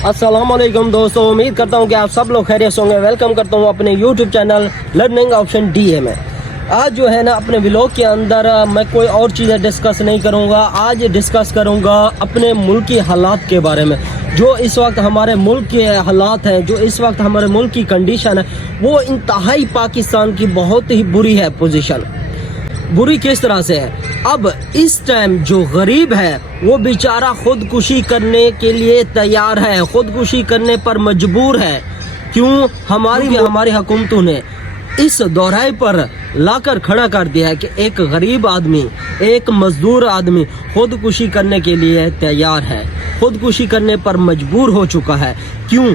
अस्सलामुअलैकुम दोस्तों, उम्मीद करता हूँ कि आप सब लोग खैरियत होंगे। वेलकम करता हूँ अपने YouTube channel learning option DA में। आज जो है ना अपने व्लॉग के अंदर मैं कोई और चीज़ें डिस्कस नहीं करूँगा। आज डिस्कस करूँगा अपने मुल्क की हालात के बारे में। जो इस वक्त हमारे मुल्क के हालात हैं, जो इस वक्त हमारे मुल्क की कंडीशन है, वो इंतहाई पाकिस्तान की बहुत ही बुरी है। पोजीशन बुरी किस तरह से है? अब इस टाइम जो गरीब है वो बेचारा खुदकुशी करने के लिए तैयार है, खुदकुशी करने पर मजबूर है। क्यों? हमारी हुकूमतों ने इस दौराहे पर लाकर खड़ा कर दिया है कि एक गरीब आदमी, एक मजदूर आदमी खुदकुशी करने के लिए तैयार है, खुदकुशी करने पर मजबूर हो चुका है। क्यों?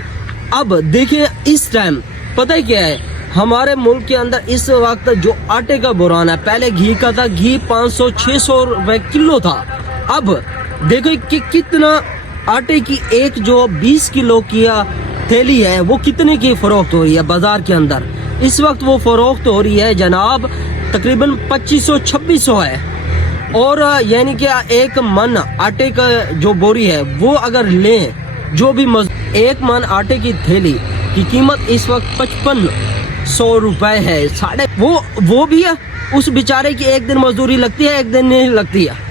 अब देखिए इस टाइम पता है क्या है, हमारे मुल्क के अंदर इस वक्त जो आटे का बुरान है, पहले घी का था, घी 500-600 रुपए किलो था। अब देखो कि कितना आटे की एक जो 20 किलो की थैली है वो कितने की फरोख्त हो रही है बाजार के अंदर। इस वक्त वो फरोख्त हो रही है जनाब तकरीबन 2500-2600 है। और यानी कि एक मन आटे का जो बोरी है वो अगर लें, जो भी एक मन आटे की थैली की कीमत इस वक्त 5500 रुपए है। साढ़े वो भी है, उस बेचारे की एक दिन मजदूरी लगती है, एक दिन नहीं लगती है।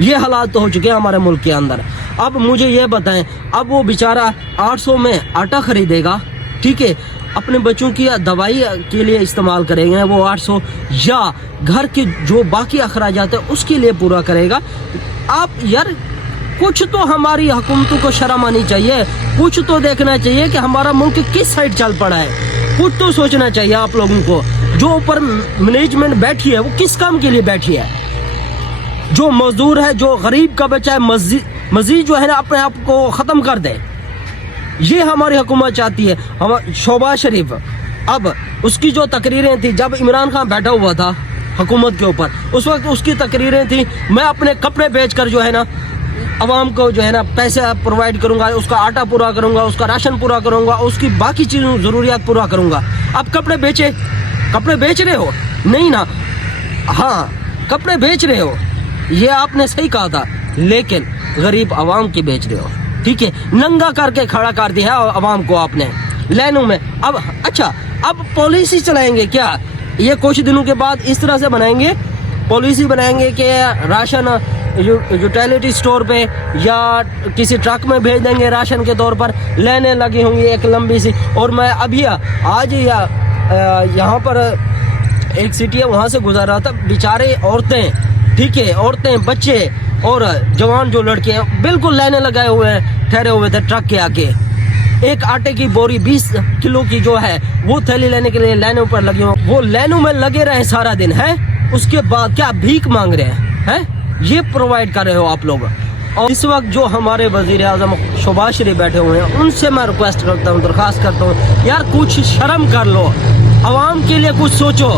ये हालात तो हो चुके हैं हमारे मुल्क के अंदर। अब मुझे ये बताएं, अब वो बेचारा 800 में आटा खरीदेगा, ठीक है, अपने बच्चों की दवाई के लिए इस्तेमाल करेंगे वो 800, या घर के जो बाकी अखराजात है उसके लिए पूरा करेगा। आप यार कुछ तो हमारी हुकूमतों को शर्म आनी चाहिए, कुछ तो देखना चाहिए कि हमारा मुल्क किस साइड चल पड़ा है। कुछ तो सोचना चाहिए आप लोगों को। जो ऊपर मैनेजमेंट बैठी है वो किस काम के लिए बैठी है? जो मजदूर है, जो गरीब का बच्चा है, मजीद जो है ना अपने आप को ख़त्म कर दे, ये हमारी हुकूमत चाहती है। हम शोबा शरीफ, अब उसकी जो तकरीरें थी जब इमरान खान बैठा हुआ था हुकूमत के ऊपर, उस वक्त उसकी तकरीरें थी, मैं अपने कपड़े बेचकर जो है ना अवाम को जो है ना पैसे प्रोवाइड करूंगा, उसका आटा पूरा करूंगा, उसका राशन पूरा करूंगा, उसकी बाकी चीज़ों ज़रूरियात पूरा करूंगा। अब कपड़े बेच रहे हो? नहीं ना, हाँ कपड़े बेच रहे हो, ये आपने सही कहा था, लेकिन गरीब अवाम के बेच रहे हो, ठीक है, नंगा करके खड़ा कर दिया है अवाम को आपने लाइनों में। अब अच्छा, अब पॉलिसी चलाएंगे क्या? ये कुछ दिनों के बाद इस तरह से बनाएंगे, पॉलिसी बनाएंगे कि राशन यूटिलिटी स्टोर पे या किसी ट्रक में भेज देंगे राशन के तौर पर, लेने लगी होंगी एक लंबी सी। और मैं अभी आज यहाँ पर एक सिटी है, वहाँ से गुजर रहा था, बेचारे औरतें, ठीक है, औरतें, बच्चे और जवान जो लड़के हैं बिल्कुल लाइनें लगाए हुए हैं, ठहरे हुए थे ट्रक के आगे। एक आटे की बोरी 20 किलो की जो है वो थैली लेने के लिए लाइनों पर लगी हो, वो लाइनों में लगे रहे सारा दिन है। उसके बाद क्या भीख मांग रहे हैं? ये प्रोवाइड कर रहे हो आप लोग। और इस वक्त जो हमारे वजीर आज़म शोबाज शरीफ बैठे हुए हैं, उनसे मैं रिक्वेस्ट करता हूँ, दरख्वास्त करता हूँ, यार कुछ शर्म कर लो, अवाम के लिए कुछ सोचो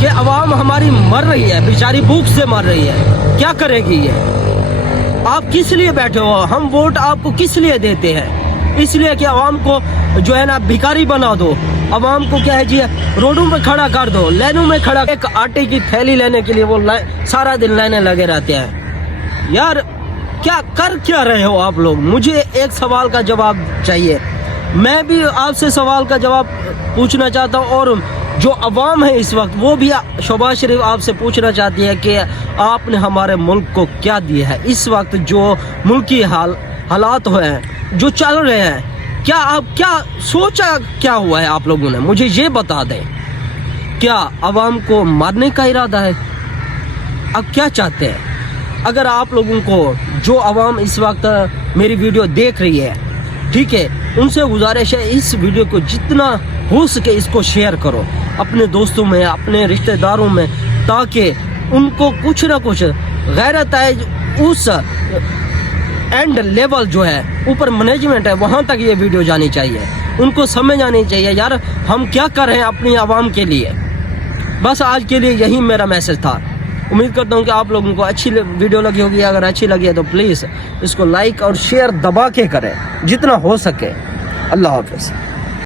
कि अवाम हमारी मर रही है, बेचारी भूख से मर रही है, क्या करेगी ये? आप किस लिए बैठे हो? हम वोट आपको किस लिए देते हैं? इसलिए कि अवाम को जो है ना भिखारी बना दो, अवाम को क्या है जी रोडों में खड़ा कर दो, लाइनों में खड़ा। एक आटे की थैली लेने के लिए वो सारा दिन लाइनें लगे रहते हैं। यार क्या रहे हो आप लोग? मुझे एक सवाल का जवाब चाहिए। मैं भी आपसे सवाल का जवाब पूछना चाहता हूँ, और जो अवाम है इस वक्त वो भी शोबाज शरीफ आपसे पूछना चाहती है कि आपने हमारे मुल्क को क्या दिया है। इस वक्त जो मुल्क की हालात हुए हैं, जो चल रहे हैं, क्या सोचा क्या हुआ है आप लोगों ने? मुझे ये बता दें, क्या अवाम को मारने का इरादा है? अब क्या चाहते हैं? अगर आप लोगों को, जो अवाम इस वक्त मेरी वीडियो देख रही है, ठीक है, उनसे गुजारिश है इस वीडियो को जितना हो सके इसको शेयर करो अपने दोस्तों में, अपने रिश्तेदारों में, ताकि उनको कुछ ना कुछ गैरत आए। उस एंड लेवल जो है ऊपर मैनेजमेंट है वहाँ तक ये वीडियो जानी चाहिए, उनको समझ आनी चाहिए यार हम क्या कर रहे हैं अपनी आवाम के लिए। बस आज के लिए यही मेरा मैसेज था। उम्मीद करता हूँ कि आप लोगों को अच्छी वीडियो लगी होगी। अगर अच्छी लगी है तो प्लीज़ इसको लाइक और शेयर दबा के करें जितना हो सके। अल्लाह हाफ़िज़।